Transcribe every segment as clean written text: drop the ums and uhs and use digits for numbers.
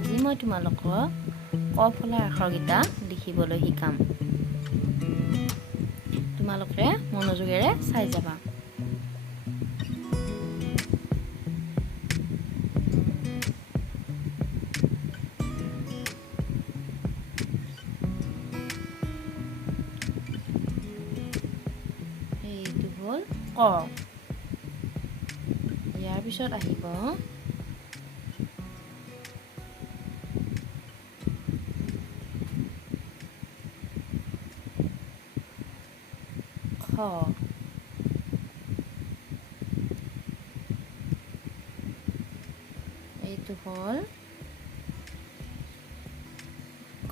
আজি মই তোমালোকক ক ফলাৰ আখৰকেইটা লিখিবলৈ শিকাম। তোমালোকে মনোযোগেৰে চাই যাবা। এইটো হ'ল ক। ইয়াৰ পিছত আহিব খ। এইটো হ'ল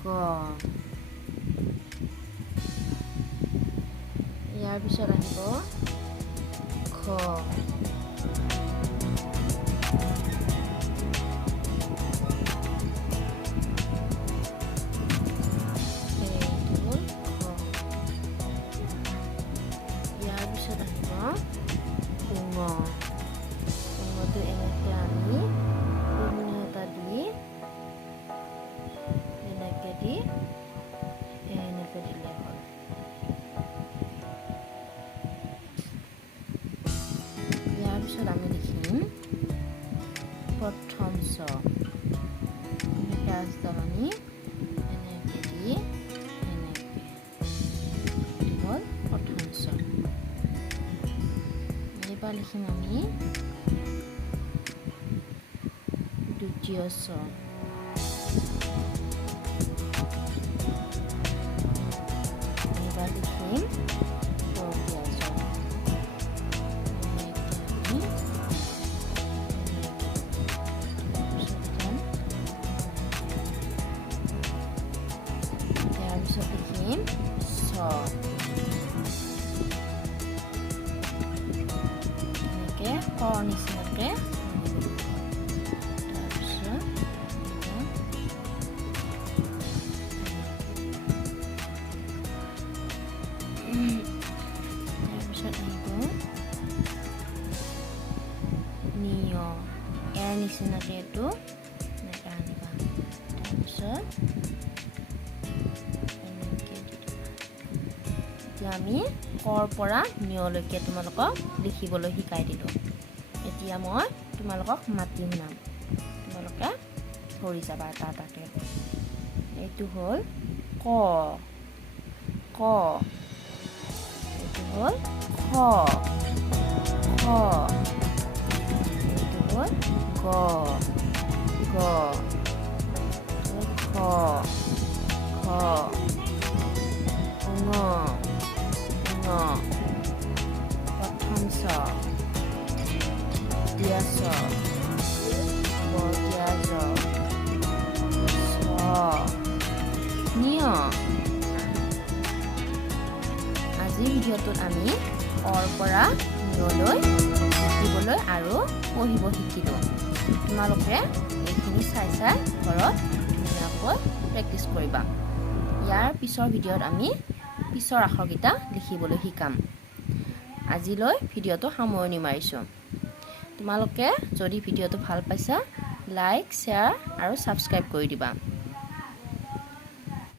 গ। ইয়াৰ পিছত আহিব খ। উঙটো এনেকৈ আনি এটা দি এনেকৈ দিলে হ'ল। ইয়াৰ পিছত আমি লিখিম প্ৰথম চ। ৰাজধানী এনেকৈ দি এনেকৈ হ'ল প্ৰথম চ। এইবাৰ লিখিম আমি দ্বিতীয় চ। এইবাৰ লিখিম তৃতীয় চ। ইয়াৰ পিছত লিখিম চ। কৰ নিচিনাকৈ তাৰপিছত আহিব নিয়। এৰ নিচিনাকৈ এইটো এনেকৈ আনিবা। তাৰপিছত এতিয়া আমি কৰ পৰা নিয়লৈকে তোমালোকক লিখিবলৈ শিকাই দিলোঁ। এতিয়া মই তোমালোকক মাতি শুনাম, তোমালোকে ধৰি যাবা এটা এটাকৈ। এইটো হ'ল ক। ক। এইটো হ'ল খ। খ। এইটো হ'ল গ। গ। খ। খ। ঙ। ঙ। প্ৰথম চ। দ্বিতীয় চ। তৃতীয় জ। ছ। নিয়। আজিৰ ভিডিঅ'টোত আমি অৰ পৰা নিয়লৈ লিখিবলৈ আৰু পঢ়িব শিকিলোঁ। তোমালোকে এইখিনি চাই ঘৰত ধুনীয়াকৈ প্ৰেক্টিছ কৰিবা। ইয়াৰ পিছৰ ভিডিঅ'ত আমি পিছৰ আখৰকেইটা লিখিবলৈ শিকাম। আজিলৈ ভিডিঅ'টো সামৰণি মাৰিছোঁ। তোমালোকে যদি ভিডিঅ'টো ভাল পাইছা, লাইক, শ্বেয়াৰ আৰু ছাবস্ক্ৰাইব কৰি দিবা।